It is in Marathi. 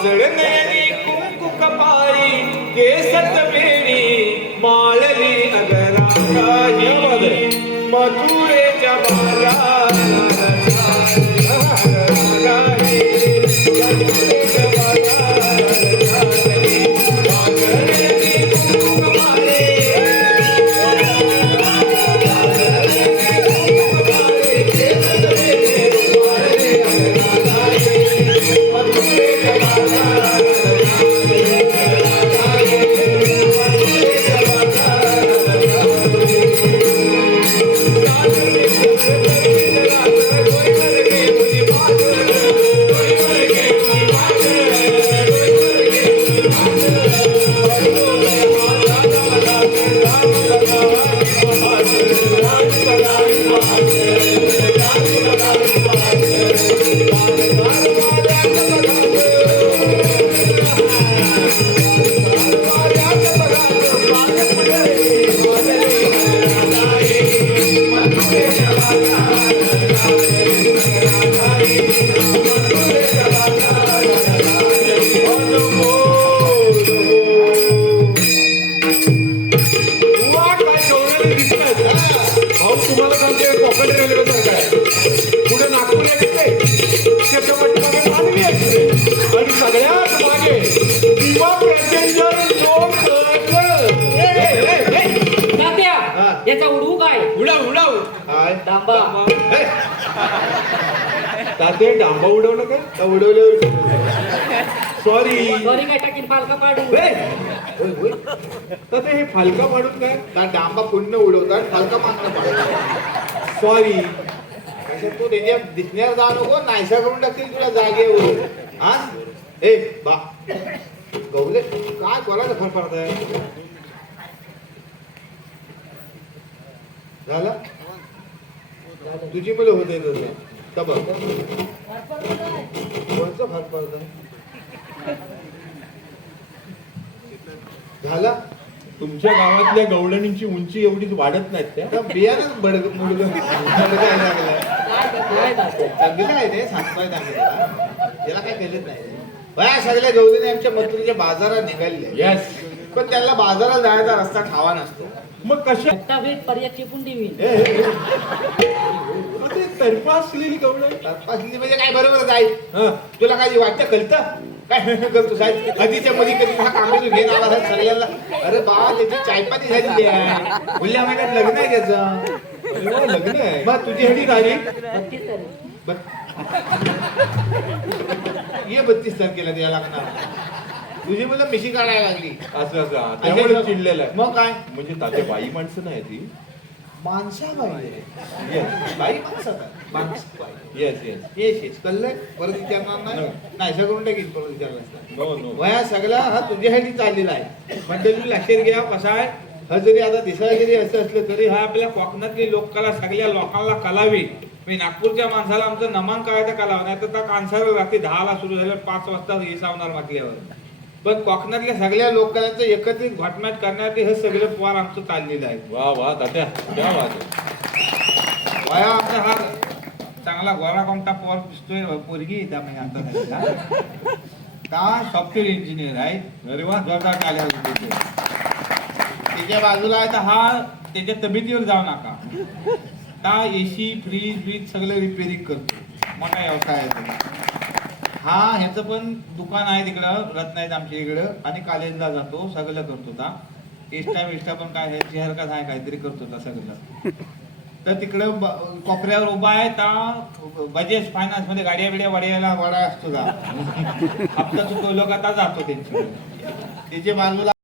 काजळ नयनी कुंकू कपाळी केसत बेणी माळली नगराकाही हा. याचा उडवू काय? उडाव उडाव. हाय डांबा. हे. ताते डांबा उडवलं काय का उडवलं सॉरी सॉरी काय टाकीन? पालका पाडू. ताते हे फालका पाडून काय? त्या डांबा पुण्य उडवतात फालका मागणं पाहिजे सॉरी अशा तू त्याच्या दिसण्यावर जाऊ नको नाहीसा करून टाकतील तुला जागेवर. हा? ए बा. गवले काय कोणाला फरफरत आहे झालं? तुझी मुलं होते तसं. का बघ कोणचं पडत झाला? तुमच्या गावातल्या गवळणींची उंची एवढीच वाढत नाहीत त्या. बियाणंच बडग काय तात्या चांगलं आहे ते सांगतोय चांगलं याला काय केलं नाही. सगळ्या गवळीने आमच्या मथुरीच्या बाजारात निघाले येस पण त्याला बाजारात जायचा रस्ता ठावा नसतो. मग कशा भेट पर्याय चिपून मग ते गवळण तपासणी म्हणजे काय बरोबर जाईल हा. तुला काही वाटतं कळतं? काय करतो साहेबमध्ये कधी हा कांबे घेऊन आला साहेब अरे बा त्याची चायपाती झालेली आहे. पुढल्या महिन्यात लग्न आहे त्याचं. लग्न आहे? मग तुझी हडी तारीख? बत्तीस तारीख. ये बत्तीस तारखेला द्यायला लागणार. तुझी मुलं मिशी काढायला लागली. असं असं. हा, त्यामुळे चिडलेलं आहे. मग काय? म्हणजे तात्या बाई माणसं नाही ती. माणसा पाहिजे येस बाई माणसात माणस पाहिजे येस येस येस येस कळलंय? परत विचारणार नाही. नाही करून टाकीन परत विचारलं नो नो वया सगळा हा तुझ्यासाठी चाललेला आहे. म्हणजे तुम्ही लक्षात घ्या कसा आहे हा जरी आता दिसायला जरी असं असलं तरी हा आपल्या कोकणातली लोककला सगळ्या लोकांना कलावी. मी नागपूरच्या माणसाला आमचं नमन करायचं कलावं नाही तर त्या कांसार रात्री दहाला सुरू झालं पाच वाजता येसावणार म्हटल्यावर. पण कोकणातल्या सगळ्या लोककलांचं एकत्रित घटमॅट करण्यासाठी हे सगळं पोर आमचं चाललेलं आहे वा वा तात्या क्या. वया आमचा हा चांगला गोरा कोणता पोर दिसतोय पोरगी येत म्हणजे आता का? सॉफ्टवेअर इंजिनियर आहे अरे वा जोरदार टाळ्या. त्याच्या बाजूला आहे तर हा त्याच्या तब्येतीवर जाऊ नका का एसी फ्रीज फ्रीज सगळं रिपेअरिंग करतो मोठा व्यवसाय आहे तो. हा ह्याचं पण दुकान आहे तिकडं रत्नाईत आमच्या इकडं. आणि कॉलेजला जातो सगळं करतो ता. इष्टा विष्टा पण काय ह्याची हरकत आहे काहीतरी करतो ता सगळं. तर तिकडं कोपऱ्यावर उभा आहे ता बजेट फायनान्समध्ये गाड्या बिड्या वड्याला वडा असतो ता. हप्ता चुकवलो का ता जातो त्यांच्या त्याचे बाजूला